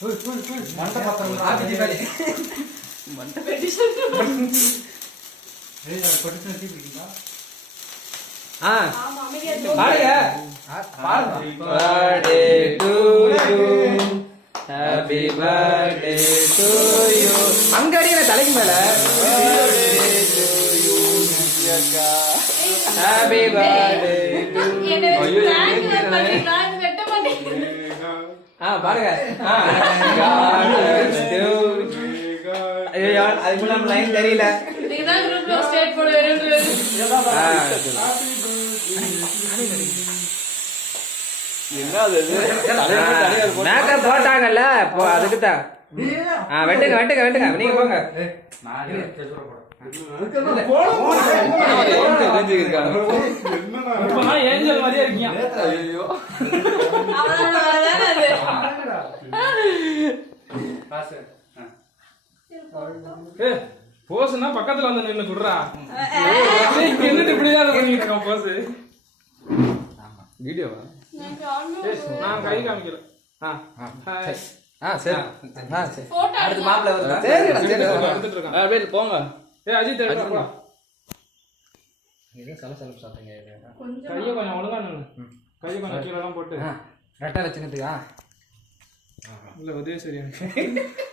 மண்டை பத்திரம் ஆதிஜி வேலை மண்டை பெட்டிஷன் ஏய் பெட்டிஷன் தீபிங்களா ஆமா அமைதியா பாருங்க birthday to you happy birthday to you அங்க அடிக்கிற தலைக்கு மேல ஹேப்பி பர்த்டே டு ஐயோ வெட்ட மாட்டேன் பாருங்க ஐயோ அதுக்குள்ள நம்ம லைன் தெரியல நீங்க தான் குரூப்ல ஸ்டேட் போட வேண்டியது மேக்கப் போட்டாங்கல்ல அதுக்கு தான் வெட்டுங்க நீங்க போங்க ஏஞ்சல் மாதிரியே இருக்கீங்க ஐயோ போஸ்னா பக்கத்துல வந்து நின்னு குடுறா என்னட்டு இப்படிதான் பண்ணிட்டு இருக்கான் போஸ் வீடியோவா நான் கை காமிக்கிறேன் சரி அடுத்து மாப்பிள்ள வருதா சரி எடுத்துட்டு இருக்கான் போங்க அஜித் எடுத்துட்டு சலசலப்பு சாப்பிட்டீங்க கையை கொஞ்சம் ஒழுங்கா நின்னு கையை கொஞ்சம் கீழே எல்லாம் போட்டு ரெட்டை சின்னதுக்கா இல்ல உதவி சரி எனக்கு